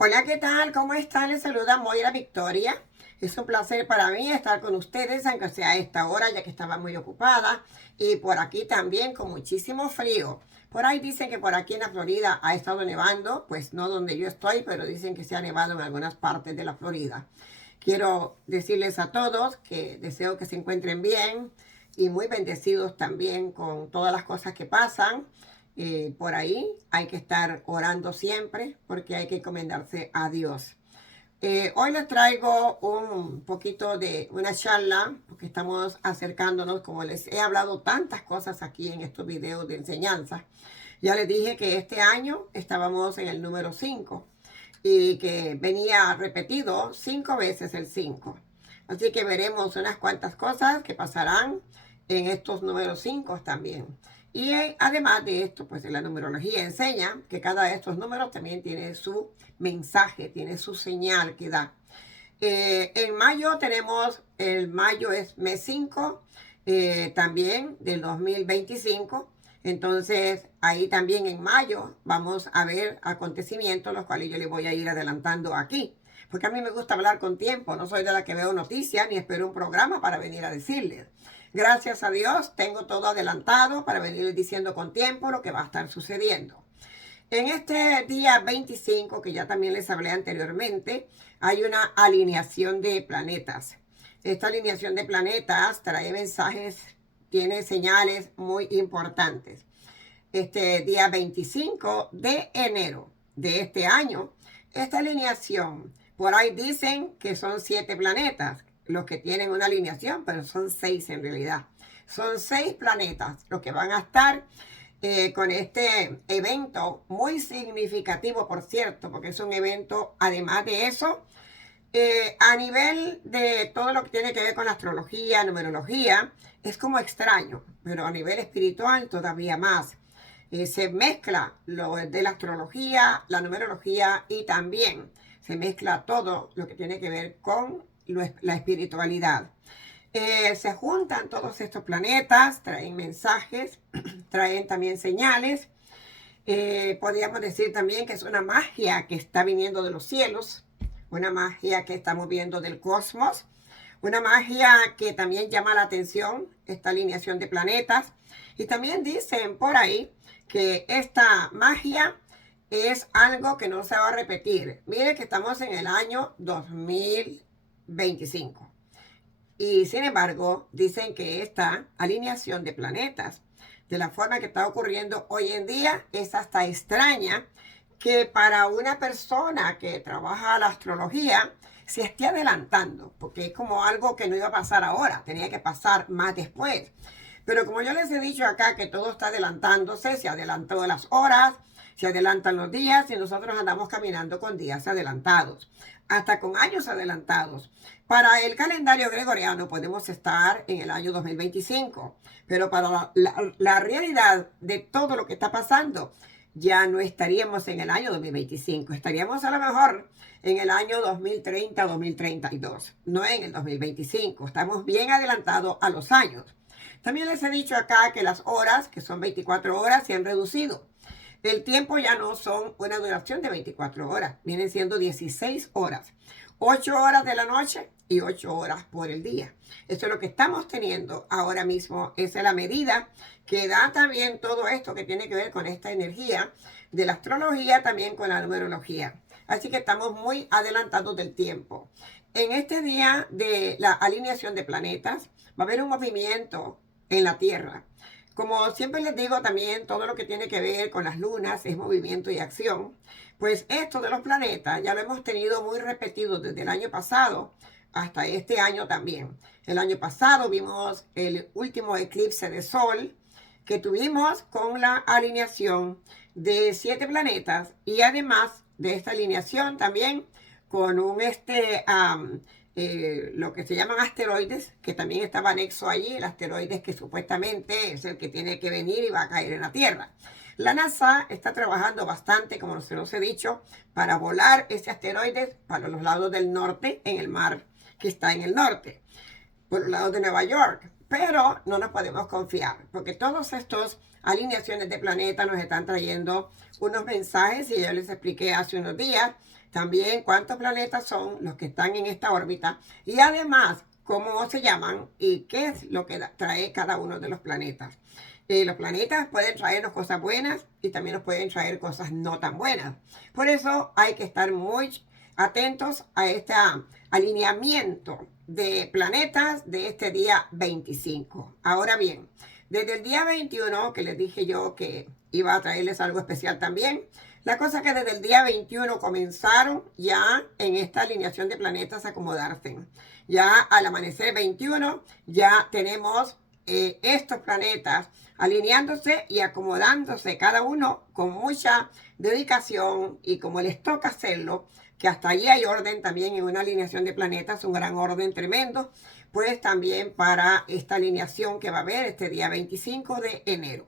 Hola, ¿qué tal? ¿Cómo están? Les saluda Moira Victoria. Es un placer para mí estar con ustedes, aunque sea a esta hora, ya que estaba muy ocupada. Y por aquí también con muchísimo frío. Por ahí dicen que por aquí en la Florida ha estado nevando, pues no donde yo estoy, pero dicen que se ha nevado en algunas partes de la Florida. Quiero decirles a todos que deseo que se encuentren bien y muy bendecidos también con todas las cosas que pasan. Por ahí hay que estar orando siempre porque hay que encomendarse a Dios. Hoy les traigo un poquito de una charla porque estamos acercándonos, como les he hablado tantas cosas aquí en estos videos de enseñanza. Ya les dije que este año estábamos en el número 5 y que venía repetido 5 veces el 5. Así que veremos unas cuantas cosas que pasarán en estos números 5 también. Y además de esto, pues la numerología enseña que cada de estos números también tiene su mensaje, tiene su señal que da. En mayo tenemos, el mayo es mes 5, también del 2025. Entonces, ahí también en mayo vamos a ver acontecimientos, los cuales yo les voy a ir adelantando aquí. Porque a mí me gusta hablar con tiempo, no soy de la que veo noticias ni espero un programa para venir a decirles. Gracias a Dios tengo todo adelantado para venir diciendo con tiempo lo que va a estar sucediendo. En este día 25, que ya también les hablé anteriormente, hay una alineación de planetas. Esta alineación de planetas trae mensajes, tiene señales muy importantes. Este día 25 de enero de este año, esta alineación, por ahí dicen que son 7 planetas los que tienen una alineación, pero son 6 en realidad. Son 6 planetas los que van a estar con este evento muy significativo, por cierto, porque es un evento, además de eso, a nivel de todo lo que tiene que ver con astrología, numerología, es como extraño, pero a nivel espiritual todavía más. Se mezcla lo de la astrología, la numerología y también se mezcla todo lo que tiene que ver con la espiritualidad. Se juntan todos estos planetas, traen mensajes, traen también señales. Podríamos decir también que es una magia que está viniendo de los cielos, una magia que estamos viendo del cosmos, una magia que también llama la atención, esta alineación de planetas. Y también dicen por ahí que esta magia es algo que no se va a repetir. Mire que estamos en el año 2025. Y sin embargo, dicen que esta alineación de planetas, de la forma que está ocurriendo hoy en día, es hasta extraña que para una persona que trabaja la astrología se esté adelantando, porque es como algo que no iba a pasar ahora, tenía que pasar más después. Pero como yo les he dicho acá que todo está adelantándose, se adelantó las horas, se adelantan los días y nosotros andamos caminando con días adelantados, hasta con años adelantados. Para el calendario gregoriano podemos estar en el año 2025, pero para la realidad de todo lo que está pasando, ya no estaríamos en el año 2025, estaríamos a lo mejor en el año 2030 o 2032, no en el 2025, estamos bien adelantados a los años. También les he dicho acá que las horas, que son 24 horas, se han reducido. El tiempo ya no son una duración de 24 horas, vienen siendo 16 horas. 8 horas de la noche y 8 horas por el día. Esto es lo que estamos teniendo ahora mismo. Esa es la medida que da también todo esto que tiene que ver con esta energía de la astrología, también con la numerología. Así que estamos muy adelantados del tiempo. En este día de la alineación de planetas va a haber un movimiento en la Tierra. Como siempre les digo también, todo lo que tiene que ver con las lunas es movimiento y acción. Pues esto de los planetas ya lo hemos tenido muy repetido desde el año pasado hasta este año también. El año pasado vimos el último eclipse de sol que tuvimos con la alineación de 7 planetas y además de esta alineación también con un lo que se llaman asteroides, que también estaba anexo allí, el asteroide que supuestamente es el que tiene que venir y va a caer en la Tierra. La NASA está trabajando bastante, como se los he dicho, para volar ese asteroide para los lados del norte, en el mar que está en el norte, por los lados de Nueva York. Pero no nos podemos confiar, porque todos estos alineaciones de planetas nos están trayendo unos mensajes y yo les expliqué hace unos días también cuántos planetas son los que están en esta órbita y además cómo se llaman y qué es lo que trae cada uno de los planetas. Los planetas pueden traernos cosas buenas y también nos pueden traer cosas no tan buenas. Por eso hay que estar muy atentos a este alineamiento de planetas de este día 25. Ahora bien, desde el día 21, que les dije yo que iba a traerles algo especial también, la cosa es que desde el día 21 comenzaron ya en esta alineación de planetas a acomodarse. Ya al amanecer 21 ya tenemos estos planetas alineándose y acomodándose cada uno con mucha dedicación y como les toca hacerlo, que hasta allí hay orden también en una alineación de planetas, un gran orden tremendo, pues también para esta alineación que va a haber este día 25 de enero.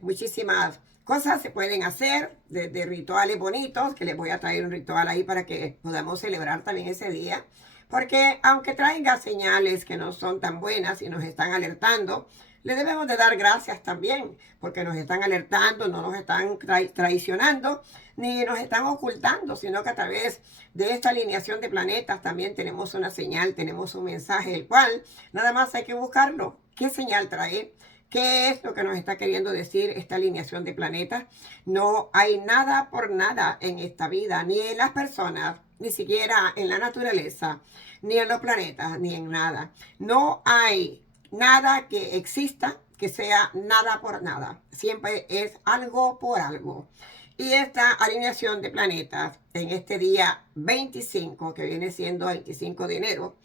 Muchísimas cosas se pueden hacer, desde rituales bonitos, que les voy a traer un ritual ahí para que podamos celebrar también ese día, porque aunque traiga señales que no son tan buenas y nos están alertando, le debemos de dar gracias también, porque nos están alertando, no nos están traicionando, ni nos están ocultando, sino que a través de esta alineación de planetas también tenemos una señal, tenemos un mensaje, el cual nada más hay que buscarlo. ¿Qué señal trae? ¿Qué es lo que nos está queriendo decir esta alineación de planetas? No hay nada por nada en esta vida, ni en las personas, ni siquiera en la naturaleza, ni en los planetas, ni en nada. No hay nada que exista que sea nada por nada. Siempre es algo por algo. Y esta alineación de planetas en este día 25, que viene siendo 25 de enero,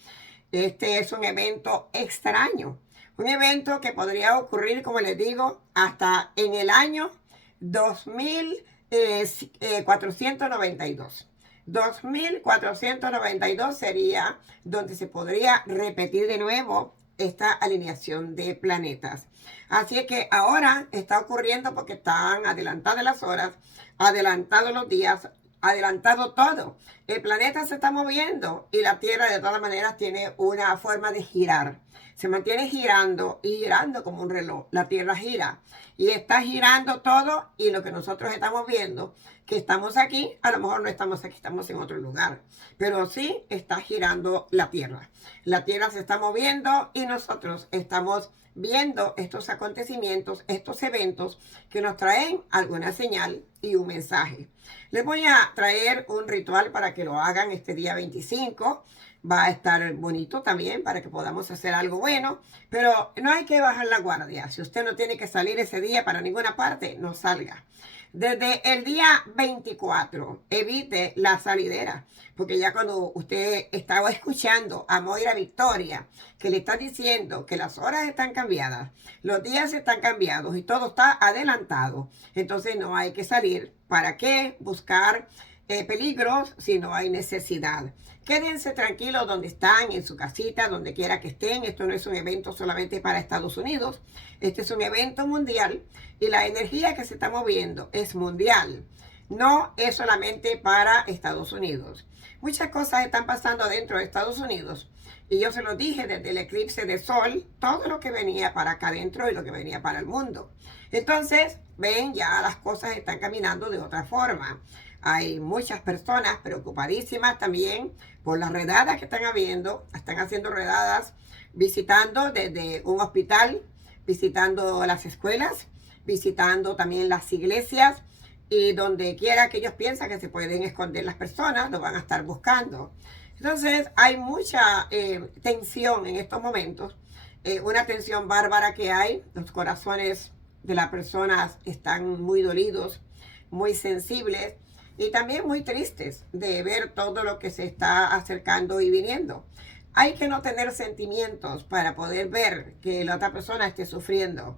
este es un evento extraño. Un evento que podría ocurrir, como les digo, hasta en el año 2492. 2492 sería donde se podría repetir de nuevo esta alineación de planetas. Así es que ahora está ocurriendo porque están adelantadas las horas, adelantados los días, adelantado todo. El planeta se está moviendo y la Tierra de todas maneras tiene una forma de girar. Se mantiene girando y girando como un reloj. La Tierra gira y está girando todo y lo que nosotros estamos viendo, que estamos aquí, a lo mejor no estamos aquí, estamos en otro lugar, pero sí está girando la Tierra. La Tierra se está moviendo y nosotros estamos viendo estos acontecimientos, estos eventos que nos traen alguna señal y un mensaje. Les voy a traer un ritual para que lo hagan este día 25. Va a estar bonito también para que podamos hacer algo bueno, pero no hay que bajar la guardia. Si usted no tiene que salir ese día para ninguna parte, no salga. Desde el día 24, evite la salidera, porque ya cuando usted estaba escuchando a Moira Victoria, que le está diciendo que las horas están cambiadas, los días están cambiados y todo está adelantado, entonces no hay que salir. ¿Para qué buscar peligros si no hay necesidad? Quédense tranquilos donde están, en su casita, donde quiera que estén. Esto no es un evento solamente para Estados Unidos. Este es un evento mundial y la energía que se está moviendo es mundial. No es solamente para Estados Unidos. Muchas cosas están pasando dentro de Estados Unidos. Y yo se lo dije desde el eclipse de sol, todo lo que venía para acá adentro y lo que venía para el mundo. Entonces, ven, ya las cosas están caminando de otra forma. Hay muchas personas preocupadísimas también por las redadas que están habiendo. Están haciendo redadas visitando desde un hospital, visitando las escuelas, visitando también las iglesias y donde quiera que ellos piensan que se pueden esconder las personas, lo van a estar buscando. Entonces hay mucha tensión en estos momentos, una tensión bárbara que hay. Los corazones de las personas están muy dolidos, muy sensibles y también muy tristes de ver todo lo que se está acercando y viniendo. Hay que no tener sentimientos para poder ver que la otra persona esté sufriendo.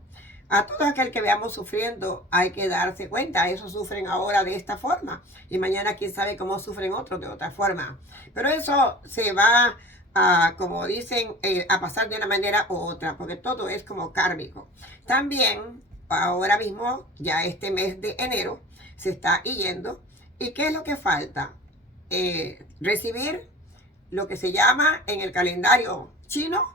A todo aquel que veamos sufriendo hay que darse cuenta, esos sufren ahora de esta forma y mañana quién sabe cómo sufren otros de otra forma. Pero eso se va a, como dicen, a pasar de una manera u otra, porque todo es como kármico. También ahora mismo, ya este mes de enero, se está yendo. ¿Y qué es lo que falta? Recibir lo que se llama en el calendario chino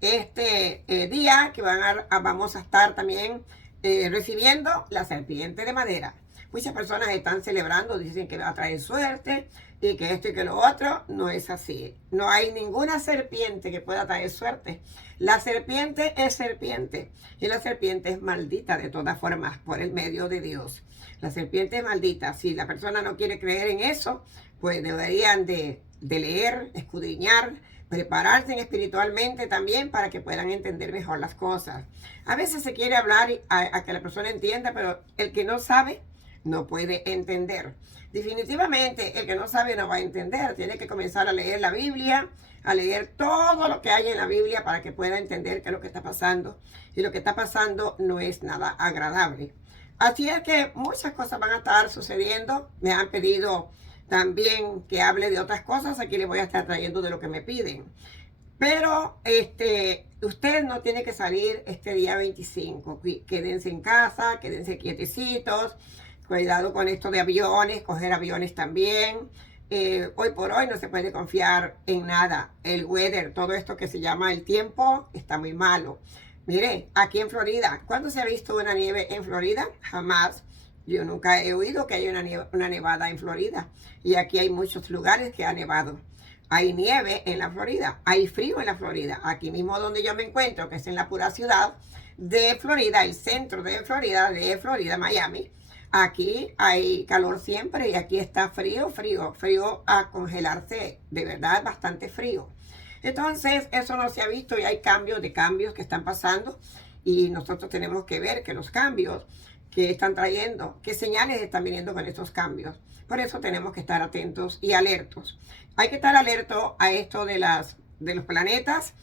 este día que vamos a estar también recibiendo la serpiente de madera. Muchas personas están celebrando, dicen que va a traer suerte y que esto y que lo otro. No es así. No hay ninguna serpiente que pueda traer suerte. La serpiente es serpiente y la serpiente es maldita de todas formas por el medio de Dios. La serpiente es maldita. Si la persona no quiere creer en eso, pues deberían de leer, escudriñar, prepararse espiritualmente también para que puedan entender mejor las cosas. A veces se quiere hablar a que la persona entienda, pero el que no sabe no puede entender. Definitivamente el que no sabe no va a entender. Tiene que comenzar a leer la Biblia, a leer todo lo que hay en la Biblia para que pueda entender qué es lo que está pasando. Y lo que está pasando no es nada agradable. Así es que muchas cosas van a estar sucediendo. Me han pedido también que hable de otras cosas. Aquí les voy a estar trayendo de lo que me piden. Pero usted no tiene que salir este día 25. Quédense en casa, quédense quietecitos. Cuidado con esto de aviones, coger aviones también. Hoy por hoy no se puede confiar en nada. El weather, todo esto que se llama el tiempo, está muy malo. Mire, aquí en Florida, ¿cuándo se ha visto una nieve en Florida? Jamás. Yo nunca he oído que haya una nevada en Florida. Y aquí hay muchos lugares que ha nevado. Hay nieve en la Florida, hay frío en la Florida. Aquí mismo donde yo me encuentro, que es en la pura ciudad de Florida, el centro de Florida, Miami. Aquí hay calor siempre y aquí está frío a congelarse, de verdad bastante frío. Entonces eso no se ha visto y hay cambios que están pasando y nosotros tenemos que ver que los cambios que están trayendo, qué señales están viniendo con estos cambios. Por eso tenemos que estar atentos y alertos. Hay que estar alerto a esto de los planetas,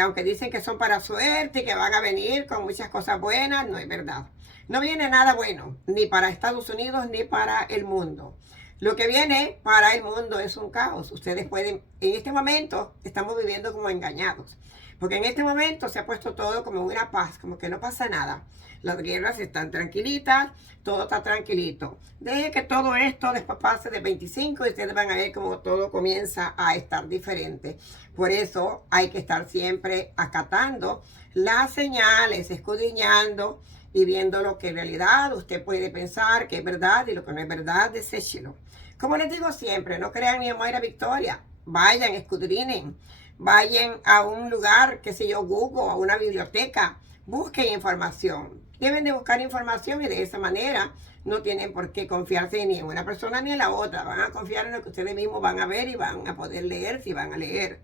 aunque dicen que son para suerte y que van a venir con muchas cosas buenas, no es verdad. No viene nada bueno, ni para Estados Unidos ni para el mundo. Lo que viene para el mundo es un caos. Ustedes pueden, en este momento estamos viviendo como engañados, porque en este momento se ha puesto todo como una paz, como que no pasa nada. Las guerras están tranquilitas, todo está tranquilito. Deje que todo esto después pase de 25 y ustedes van a ver cómo todo comienza a estar diferente. Por eso hay que estar siempre acatando las señales, escudriñando y viendo lo que en realidad usted puede pensar que es verdad y lo que no es verdad, deséchelo. Como les digo siempre, no crean ni en Mayra Victoria. Vayan, escudriñen. Vayan a un lugar, qué sé yo, Google, a una biblioteca. Busquen información. Deben de buscar información y de esa manera no tienen por qué confiarse ni en una persona ni en la otra. Van a confiar en lo que ustedes mismos van a ver y van a poder leer si van a leer.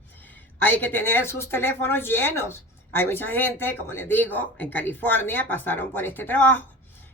Hay que tener sus teléfonos llenos. Hay mucha gente, como les digo, en California pasaron por este trabajo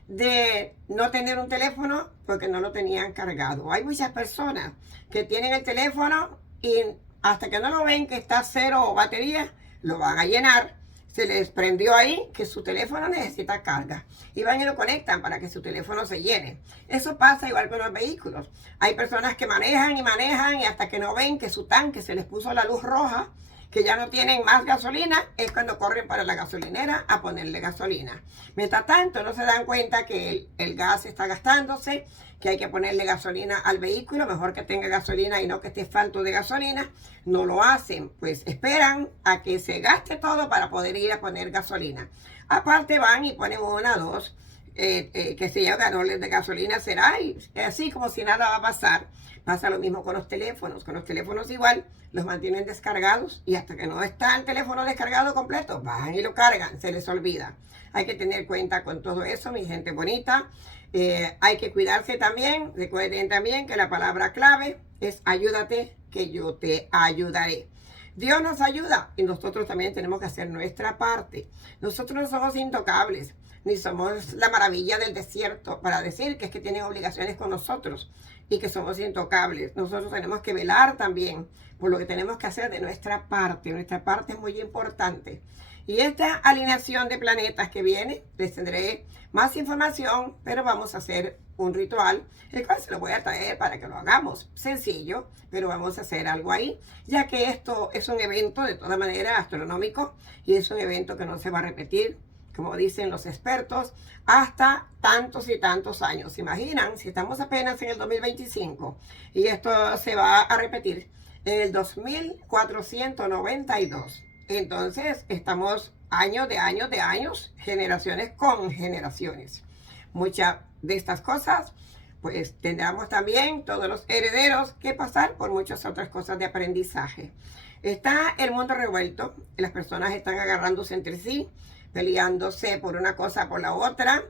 de no tener un teléfono porque no lo tenían cargado. Hay muchas personas que tienen el teléfono y hasta que no lo ven que está cero batería, lo van a llenar. Se les prendió ahí que su teléfono necesita carga y van y lo conectan para que su teléfono se llene. Eso pasa igual con los vehículos. Hay personas que manejan y hasta que no ven que su tanque se les puso la luz roja, que ya no tienen más gasolina, es cuando corren para la gasolinera a ponerle gasolina. Mientras tanto, no se dan cuenta que el gas está gastándose, que hay que ponerle gasolina al vehículo, mejor que tenga gasolina y no que esté falto de gasolina. No lo hacen, pues esperan a que se gaste todo para poder ir a poner gasolina. Aparte van y ponen una, dos, que se llama galones de gasolina, será, y así como si nada va a pasar. Pasa lo mismo con los teléfonos igual, los mantienen descargados y hasta que no está el teléfono descargado completo, van y lo cargan, se les olvida. Hay que tener cuenta con todo eso, mi gente bonita. Hay que cuidarse también. Recuerden también que la palabra clave es ayúdate, que yo te ayudaré. Dios nos ayuda y nosotros también tenemos que hacer nuestra parte. Nosotros no somos intocables, ni somos la maravilla del desierto para decir que es que tienen obligaciones con nosotros y que somos intocables. Nosotros tenemos que velar también por lo que tenemos que hacer de nuestra parte. Nuestra parte es muy importante. Y esta alineación de planetas que viene, les tendré más información, pero vamos a hacer un ritual, el cual se lo voy a traer para que lo hagamos. Sencillo, pero vamos a hacer algo ahí, ya que esto es un evento de toda manera astronómico y es un evento que no se va a repetir, como dicen los expertos, hasta tantos y tantos años. ¿Se imaginan? Si estamos apenas en el 2025 y esto se va a repetir en el 2492. Entonces, estamos años de años de años, generaciones con generaciones. Muchas de estas cosas, pues tendremos también todos los herederos que pasar por muchas otras cosas de aprendizaje. Está el mundo revuelto, las personas están agarrándose entre sí, peleándose por una cosa por la otra.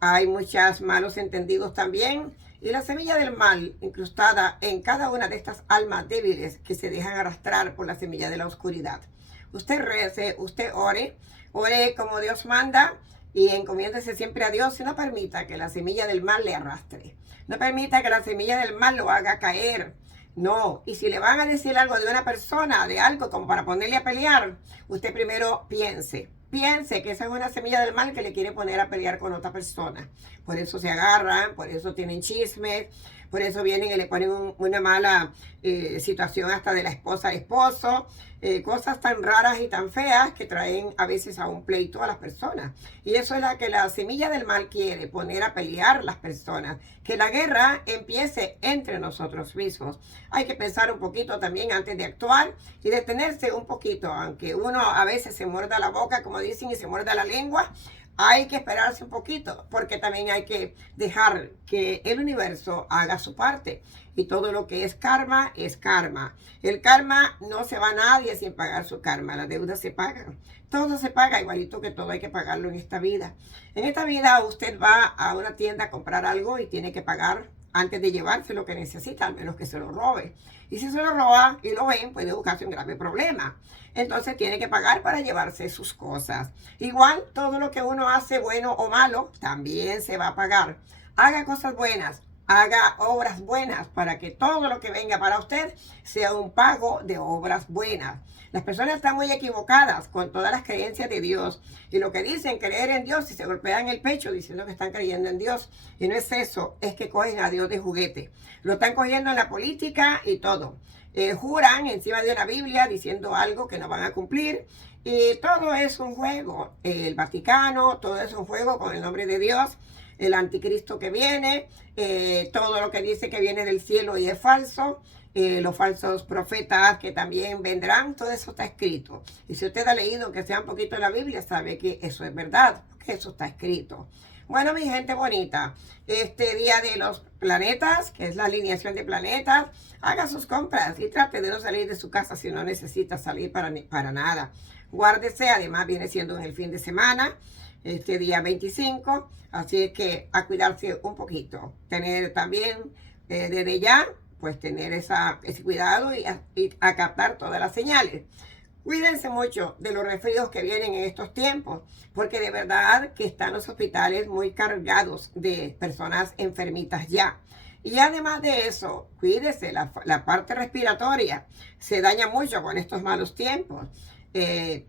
Hay muchos malos entendidos también. Y la semilla del mal incrustada en cada una de estas almas débiles que se dejan arrastrar por la semilla de la oscuridad. Usted rece, usted ore, ore como Dios manda y encomiéndese siempre a Dios y no permita que la semilla del mal le arrastre. No permita que la semilla del mal lo haga caer. No, y si le van a decir algo de una persona, de algo como para ponerle a pelear, usted primero piense que esa es una semilla del mal que le quiere poner a pelear con otra persona. Por eso se agarran, por eso tienen chismes, por eso vienen y le ponen una mala situación hasta de la esposa al esposo, cosas tan raras y tan feas que traen a veces a un pleito a las personas. Y eso es la que la semilla del mal quiere, poner a pelear las personas. Que la guerra empiece entre nosotros mismos. Hay que pensar un poquito también antes de actuar y detenerse un poquito, aunque uno a veces se muerda la boca, como dicen, y se muerda la lengua. Hay que esperarse un poquito, porque también hay que dejar que el universo haga su parte. Y todo lo que es karma, es karma. El karma no se va a nadie sin pagar su karma. Las deudas se pagan. Todo se paga igualito que todo hay que pagarlo en esta vida. En esta vida usted va a una tienda a comprar algo y tiene que pagar antes de llevarse lo que necesita, al menos que se lo robe. Y si se lo roba y lo ven, puede buscarse un grave problema. Entonces tiene que pagar para llevarse sus cosas. Igual, todo lo que uno hace, bueno o malo, también se va a pagar. Haga cosas buenas, haga obras buenas para que todo lo que venga para usted sea un pago de obras buenas. Las personas están muy equivocadas con todas las creencias de Dios y lo que dicen creer en Dios y se golpean el pecho diciendo que están creyendo en Dios. Y no es eso, es que cogen a Dios de juguete. Lo están cogiendo en la política y todo. Juran encima de una Biblia diciendo algo que no van a cumplir. Y todo es un juego. El Vaticano, todo es un juego con el nombre de Dios. El anticristo que viene, todo lo que dice que viene del cielo y es falso. Los falsos profetas que también vendrán, todo eso está escrito. Y si usted ha leído, aunque sea un poquito la Biblia, sabe que eso es verdad, porque eso está escrito. Bueno, mi gente bonita, este día de los planetas, que es la alineación de planetas, haga sus compras y trate de no salir de su casa si no necesita salir para nada. Guárdese, además viene siendo en el fin de semana, este día 25, así es que a cuidarse un poquito. Tener también desde ya pues tener ese cuidado y a captar todas las señales. Cuídense mucho de los resfríos que vienen en estos tiempos, porque de verdad que están los hospitales muy cargados de personas enfermitas ya. Y además de eso, cuídese, la parte respiratoria se daña mucho con estos malos tiempos.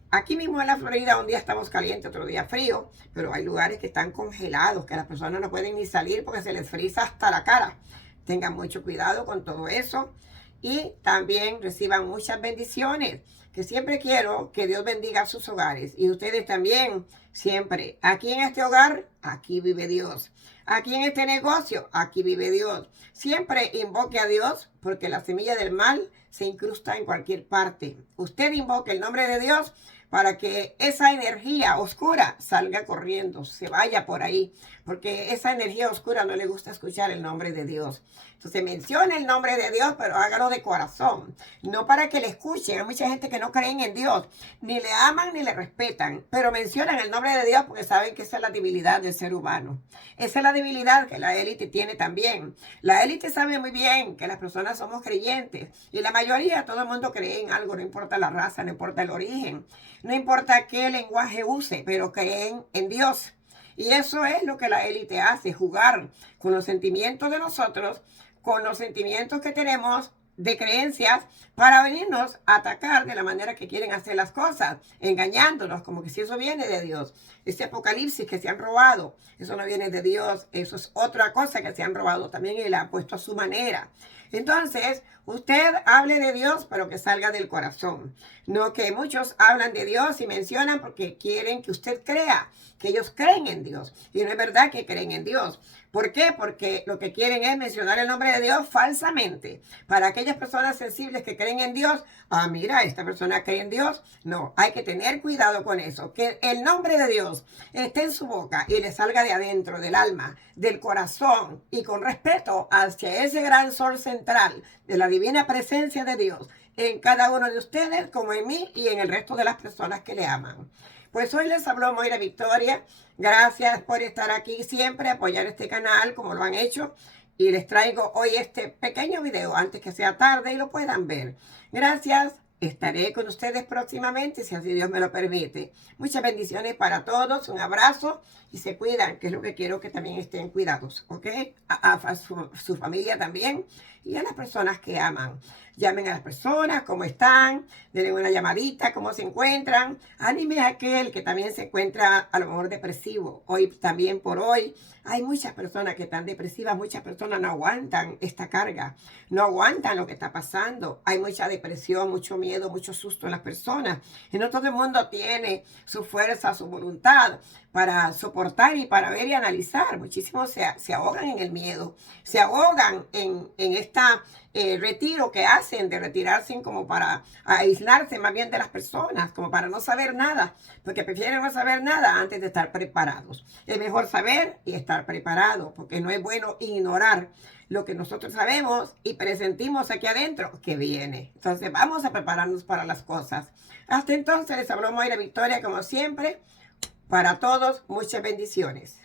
Aquí mismo en la Florida un día estamos calientes, otro día frío, pero hay lugares que están congelados, que las personas no pueden ni salir porque se les frisa hasta la cara. Tengan mucho cuidado con todo eso y también reciban muchas bendiciones, que siempre quiero que Dios bendiga sus hogares y ustedes también, siempre. Aquí en este hogar, aquí vive Dios. Aquí en este negocio, aquí vive Dios. Siempre invoque a Dios porque la semilla del mal se incrusta en cualquier parte. Usted invoque el nombre de Dios para que esa energía oscura salga corriendo, se vaya por ahí, porque esa energía oscura no le gusta escuchar el nombre de Dios. Entonces mencione el nombre de Dios, pero hágalo de corazón, no para que le escuchen. Hay mucha gente que no creen en Dios, ni le aman ni le respetan, pero mencionan el nombre de Dios porque saben que esa es la debilidad del ser humano. Esa es la debilidad que la élite tiene también. La élite sabe muy bien que las personas somos creyentes y la mayoría, todo el mundo cree en algo, no importa la raza, no importa el origen. No importa qué lenguaje use, pero creen en Dios. Y eso es lo que la élite hace, jugar con los sentimientos de nosotros, con los sentimientos que tenemos de creencias para venirnos a atacar de la manera que quieren hacer las cosas, engañándonos, como que si eso viene de Dios. Ese apocalipsis que se han robado, eso no viene de Dios, eso es otra cosa que se han robado también y la han puesto a su manera. Entonces, usted hable de Dios, pero que salga del corazón. No que muchos hablan de Dios y mencionan porque quieren que usted crea, que ellos creen en Dios. Y no es verdad que creen en Dios. ¿Por qué? Porque lo que quieren es mencionar el nombre de Dios falsamente. Para aquellas personas sensibles que creen en Dios, mira, esta persona cree en Dios. No, hay que tener cuidado con eso. Que el nombre de Dios esté en su boca y le salga de adentro, del alma, del corazón y con respeto hacia ese gran sol central de la divina presencia de Dios en cada uno de ustedes, como en mí y en el resto de las personas que le aman. Pues hoy les habló Moira Victoria. Gracias por estar aquí siempre, apoyar este canal como lo han hecho. Y les traigo hoy este pequeño video antes que sea tarde y lo puedan ver. Gracias. Estaré con ustedes próximamente, si así Dios me lo permite. Muchas bendiciones para todos, un abrazo y se cuidan, que es lo que quiero que también estén cuidados, ¿ok? A su familia también y a las personas que aman. Llamen a las personas, cómo están, denle una llamadita, cómo se encuentran. Anime a aquel que también se encuentra a lo mejor depresivo. Hoy también por hoy hay muchas personas que están depresivas, muchas personas no aguantan esta carga, no aguantan lo que está pasando. Hay mucha depresión, mucho miedo, mucho susto en las personas. Y no todo el mundo tiene su fuerza, su voluntad para soportar y para ver y analizar. Muchísimos se ahogan en el miedo, se ahogan en esta retiro que hacen de retirarse como para aislarse más bien de las personas, como para no saber nada, porque prefieren no saber nada antes de estar preparados. Es mejor saber y estar preparado, porque no es bueno ignorar lo que nosotros sabemos y presentimos aquí adentro que viene. Entonces vamos a prepararnos para las cosas. Hasta entonces les habló Moira Victoria como siempre. Para todos, muchas bendiciones.